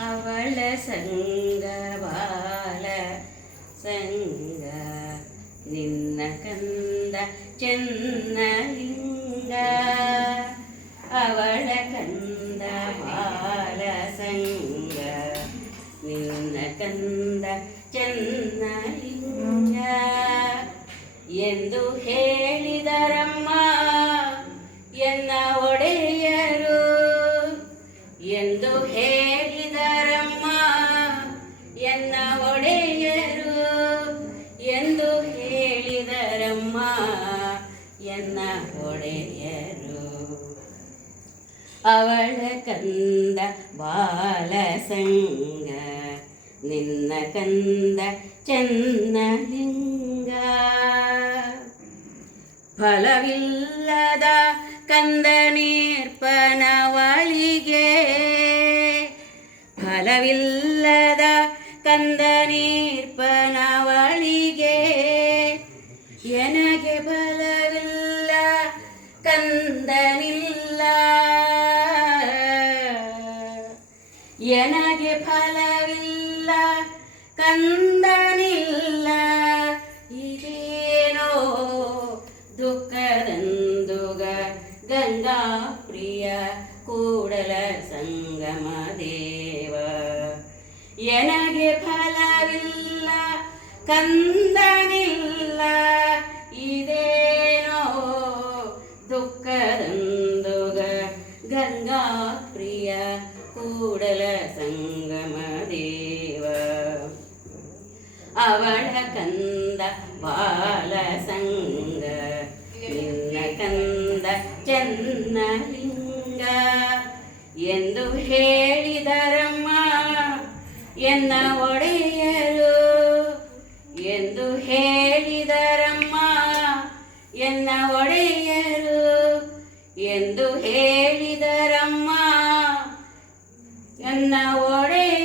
ಅವಳ ಸಂಗ ಬಾಲ ಸಂಗ ನಿನ್ನ ಕಂದ ಚೆನ್ನಲಿಂಗ ಅವಳ ಕಂದ ಬಾಲ ಸಂಗ ನಿನ್ನ ಕಂದ ಚೆನ್ನಲಿಂಗ ಎಂದು ಹೇಳಿದರಮ್ಮ ಎನ್ನ ಒಡೆಯರು ಎಂದು ಹೇಳಿದರಮ್ಮ ಎನ್ನ ಒಡೆಯರು ಎಂದು ಹೇಳಿದರಮ್ಮ ಎನ್ನ ಒಡೆಯರು ಅವಳ ಕಂದ ಬಾಲ ಸಂಗ ನಿನ್ನ ಕಂದ ಚೆನ್ನಲಿಂಗ ಫಲವಿಲ್ಲದ ಕಂದ ನೀರ್ಪನವಳಿಗೆ ಫಲವಿಲ್ಲದ ಕಂದ ನೀರ್ಪನವಳಿಗೆ ಎನಗೆ ಫಲವಿಲ್ಲ ಕಂದನಿಲ್ಲ ಎನಗೆ ಫಲವಿಲ್ಲ ಕಂದನಿಲ್ಲ ಇದೇನೋ ದುಃಖದಂದುಗ ಗಂಗಾ ಪ್ರಿಯ ಕೂಡಲ ಸಂಗಮ ದೇವ ಎನಗೆ ಫಲವಿಲ್ಲ ಕಂದನಿಲ್ಲ ಇದೇನೋ ದುಃಖದಂದುಗ ಗಂಗಾ ಪ್ರಿಯ ಕೂಡಲ ಸಂಗಮ ದೇವ ಅವಳ ಕಂದ ಬಾಲ ಸಂಗ ನಿನ್ನ ಕಂದ ಚೆನ್ನಲಿಂಗ ಎಂದು ಹೇಳಿದರಮ್ಮ ಎನ್ನ ಒಡೆಯರು ಎಂದು ಹೇಳಿದರಮ್ಮ ಎನ್ನ ಒಡೆಯರು ಎಂದು ಹೇಳಿದರಮ್ಮ ಎನ್ನ ಒಡೆಯ